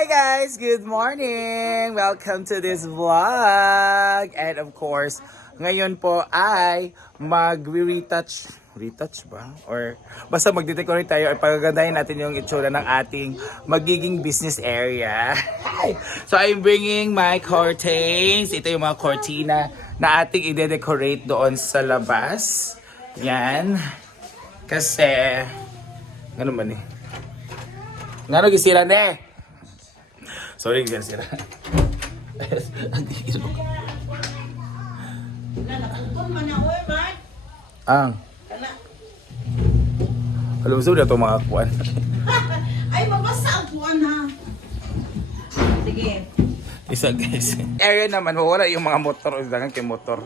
Hi guys, good morning! Welcome to this vlog! And of course, ngayon po ay retouch ba? Or basta magde-decorate tayo at pagagandahin natin yung itsura ng ating magiging business area. So I'm bringing my curtains. Ito yung mga cortina na ating i-decorate doon sa labas. Yan. Kasi, ano man eh? Ngano gisira ne? Sorry, guys. Sira. Ang. Alam mo, na ito mga kuwan. Ay, mabasa ang kuwan ha. Sige. Isa guys. Area naman, wala yung mga motor. Dagan kay motor.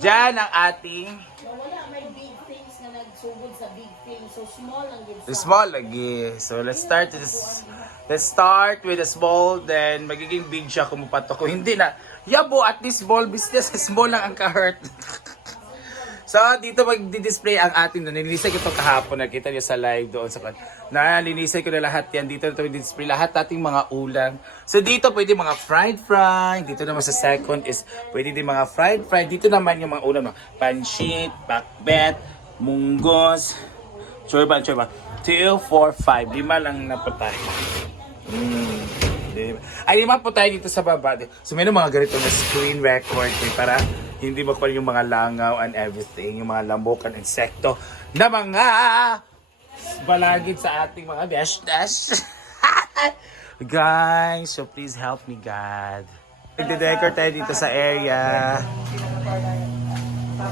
Diyan ang ating Wala, may big things na nagsugod sa big things. So small ang gitsa. small lagi. So let's start this. Let's start with a small, then magiging big siya kung mapato ko. Hindi na. Yabo, at this small business, small lang ang ka-hurt. So, dito mag-display ang ating, nilinisay ko ito kahapon, nakita niyo sa live doon sa nalinisay ko na lahat yan. Dito ito mag-display lahat ating mga ulam. So, dito pwede mga fried fry. Dito naman sa second is pwede din mga fried fry. Dito naman yung mga ulam, pansit, pakbet, munggos, chorba. 2, 4, 5. 5 lang napatay. Ay, lima po tayo dito sa baba. So, meron mga ganito na screen record para hindi makuha yung mga langaw and everything, yung mga lamok and insekto na mga balagid sa ating mga besh-dash. Guys, so please help me, God. Nagde-decor tayo dito sa area.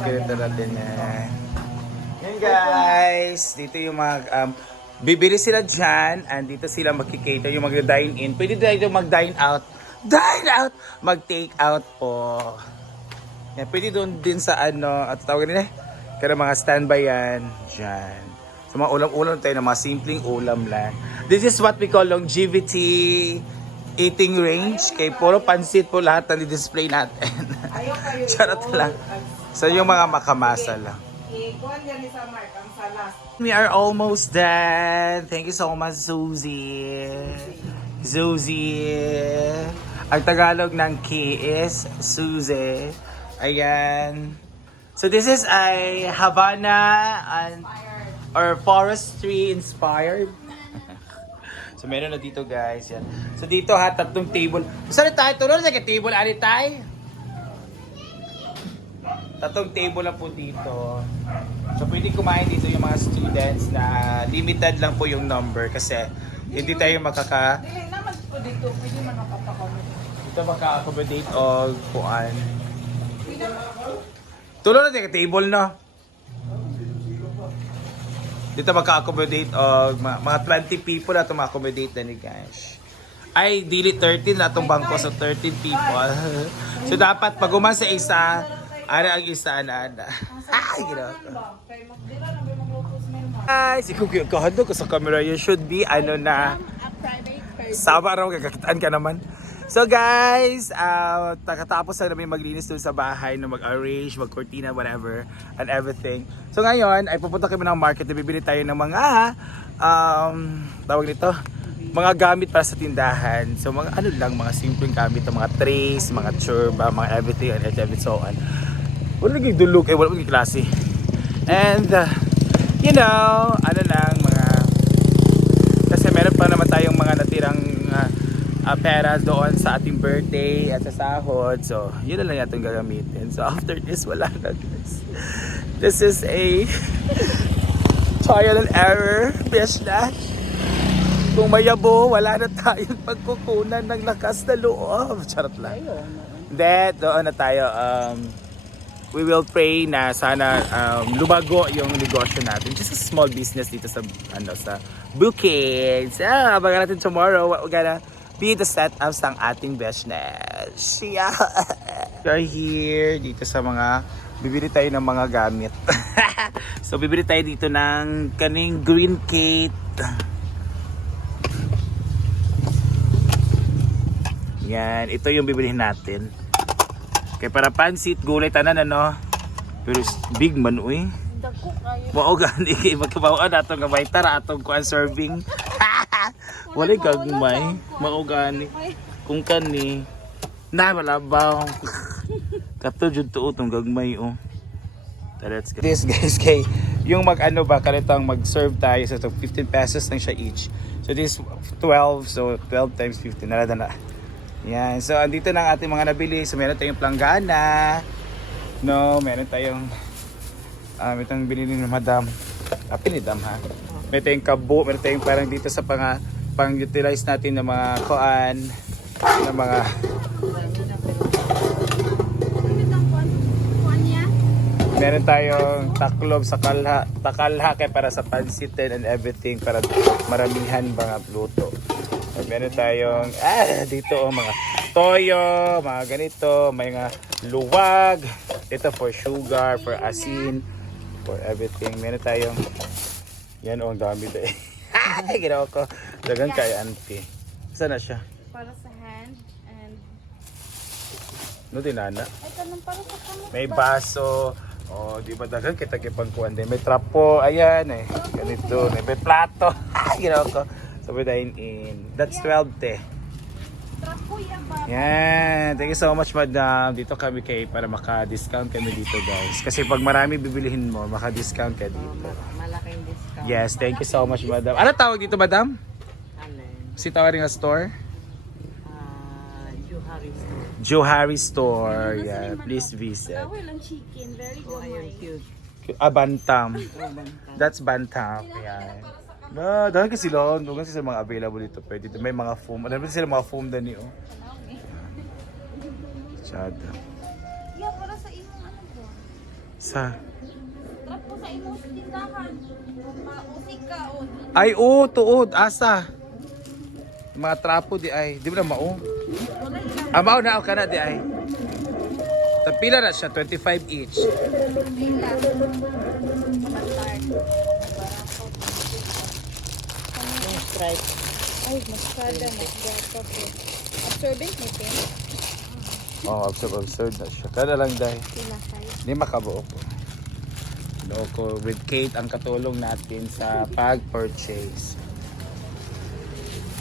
Ganito natin yan. Yan guys, dito yung mga bibili sila dyan and dito sila magkikater yung mag-dine in. Pwede tayo mag-dine out. Dine out! Mag-take out po. Yan, pwede doon din sa at tawag nila kaya mga standby yan dyan. So mga ulam-ulam tayo na mga simpleng ulam lang. This is what we call longevity eating range. Kay puro pansit po lahat na display natin. Charot lang. So yung mga makamasa lang. We are almost done. Thank you so much, Suzy. Ang Tagalog ng K is Suzy. Ayan. So this is a Havana or forestry inspired. So meron na dito guys. Yan. So dito ha, tatlong table. Saan tayo? Tulong na table. Ano tayo? Tatlong table lang po dito. So pwede kumain dito yung mga students na limited lang po yung number kasi hindi tayo Dili naman po dito, pwede man makapakakomodate. dito maka-accommodate o kuan. Tulong natin ka table na. Dito maka-accommodate o mga 20 people na ito ma-accommodate na ni guys. Ay, dili 13 na itong bangko, so 13 people. So dapat pag uman sa isa, ara ang isa na. Ay, ginawa ko. Ay, si Cookie, kahando ko sa camera. You should be, sama raw, kakakitaan ka naman. So guys, takatapos na namin maglinis doon sa bahay na mag-arrange, mag-cortina, whatever, and everything. So ngayon, ay pupunta kami ng market na bibili tayo ng mga, tawag nito, mga gamit para sa tindahan. So mga mga simpleng gamit, mga trays, mga churba, mga everything, and everything, so on. Wala naging dulog, wala naging klase. And, kasi meron pa naman tayong mga natirang pera doon sa ating birthday at sa sahod. So, yun na lang itong gagamitin. So, after this, wala na guys. This is a trial and error business. Kung mayabo, wala na tayong pagkukunan ng lakas na loob. Charot lang. Then, doon na tayo. We will pray na sana lumago yung negosyo natin. Just a small business dito sa sa Bukid. So, abangan natin tomorrow. We're gonna be the setups ng ating business. Yeah. We're here dito sa mga bibili tayo ng mga gamit. So, bibili tayo dito ng kaning green cake. Yan, ito yung bibilihin natin. Kaya para pansit, gulay, tanan pero big man uy. Dako kayo. Mao gani kay magkabawaan atong gamay tara atong kuan serving. Walay gagmay. Maugani. Kung kani. Na, malabaw. Kato dyan to itong gagmay, oh. Let's go. This guys, kay yung mag-ano ba, kalitang mag-serve tayo. So, 15 pesos lang siya each. So, this 12. So, 12 times 15. Nalada na. Yan. So, andito na ang ating mga nabili. So, meron tayong planggana. No, meron tayong itong binili ni Madam. Pinidam ha. Meron tayong kabo. Meron tayong parang dito sa pang-utilize natin ng mga koan. Ng mga... Meron tayong taklob sa takalha kaya para sa pansitin and everything para maramihan mga luto. At meron tayong dito mga toyo, mga ganito, may mga luwag. Ito for sugar, for asin, for everything. Meron tayong yan ang dami dahil. Ginawa ko. Dagan kay auntie. Saan na siya? Para sa hand and No dinana. ay kanang para sa kamot. May baso. Oh, di ba dagan kita kipangkuan din. May trapo, ayan eh. Ganito, may plato. Ginawa ko. Sabi dine in. That's 12 te. Trapuya ba? Yan. Thank you so much, Madam. Dito kami para maka-discount kami dito, guys. Kasi pag marami bibilihin mo, maka-discount ka dito. Malaking discount. Yes, thank you so much, Madam. Ano tawag dito, Madam? Alin? Si tawag nga store? Johari store. Johari Store. Yeah, please visit. Tawel ang chicken, very Oh, ayun, good. cute. Bantam. Bantam. That's Bantam. Yan. Dahil kasi sila, doon kasi sila mga available dito. Pwede dito. May mga foam. Ano ba sila mga foam dani, oh. Chada. Yeah, para sa imong ano bro? Sa? Trapo sa imong tindahan. Mausik ka o. Ay, oh, tuod. Asa? Mga trapo di ay. Di ba na mao? Mao na ako ka na di ay. Tapila na siya, 25 each. Pila. Mustard. Stripe. Ay, masada na. Absorbent ni Pin. Oh, absurd na siya. Kada lang dahil. Pila size. Hindi makabuo ko. Buo ko with Kate ang katulong natin sa pag-purchase.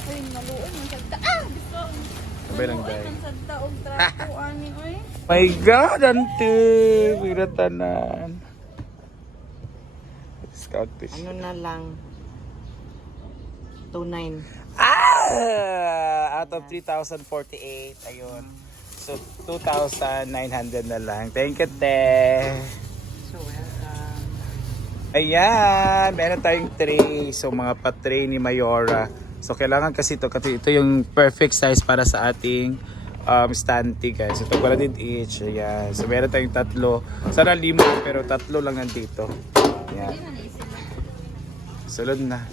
Ay, maluon ang sagda. Gusto. Sabay lang dahil. Ang sagda og trapo ani oy. My God, ante! Wiratanan. Scout fish. Ano na lang? 2.9. Out of 3,048. Ayun. So, 2,900 na lang. Thank you, te. So, welcome. Ayan, meron tayong tray. So, mga pa-tray ni Mayora. So, kailangan kasi ito yung perfect size para sa ating standee, guys. Ito pala din each. Ayan. So, meron tayong tatlo. Sana 5, pero tatlo lang nandito. Ayan. Sulod na.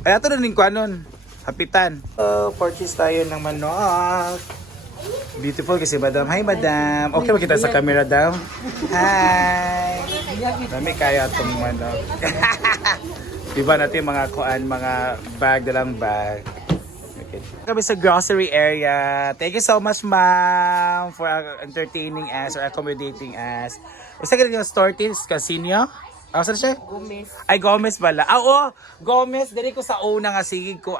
Ay, ito na rin ko anon. Hapitan. Purchase tayo ng manok. Beautiful kasi Madam. Hi, Madam. Okay ba kita sa camera, Dam? Hi. Dami kaya itong manok. Diba natin mga kuan, mga bag, dalang bag. Okay. Kami sa grocery area. Thank you so much, ma'am, for entertaining us or accommodating us. Basta ka yung store tins, Casino? Saan siya? Gomez. Ay, Gomez pala. Oo! Gomez, dali ko sa una nga. Sige ko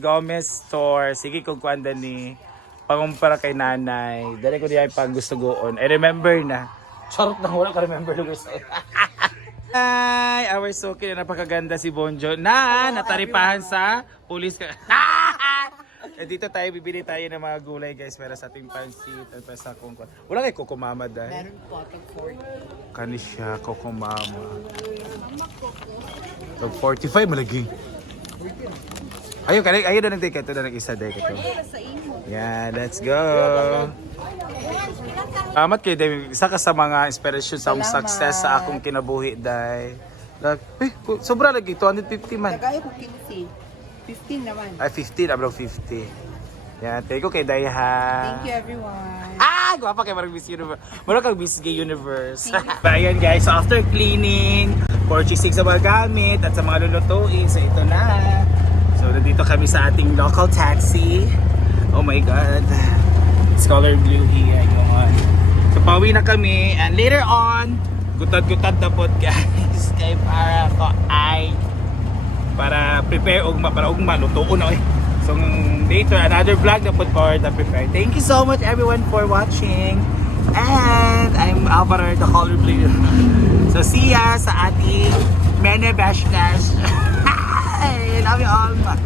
Gomez store. Sige ko kuan ni pangumpara kay nanay. Dali ko diya pang gusto goon. I remember na. Charot na, wala ka remember lugar sa Hi! Our Soki na napakaganda si Bonjo na nataripahan sa pulis ka. Dito tayo, bibili tayo ng mga gulay guys para sa ating pansit at para sa kungkwan. Wala kay Coco Mama dahil. Meron po, tag 40. Kani siya, Coco Mama. Tag 45 malagi. Ayun, ayun na nag-take ito na nag-isa day ito. Yeah, let's go. Salamat kayo, Dave. Isa ka sa mga inspiration sa akong success sa akong kinabuhi, Day. Sobra lagi, 250 man. Tagayo ko 15. 15 naman. Ay, 50, abro 50. Yan, thank you kay Day ha. Thank you everyone. Gwapa kay Marang Miss Universe. Marang kang Miss Gay Universe. Ayan guys, so after cleaning, purchasing sa mga gamit at sa mga lulutuin, so ito na. So nandito kami sa ating local taxi. Oh my God. It's color blue here. Yun. So pauwi na kami and later on, gutad-gutad na po guys. Kay para ko ay para prepare para malutoon na eh. So later another vlog na put forward na prepare. Thank you so much everyone for watching. And I'm Alvaro the Color Blue. So see ya sa ating Mene Bashnash. I love you all.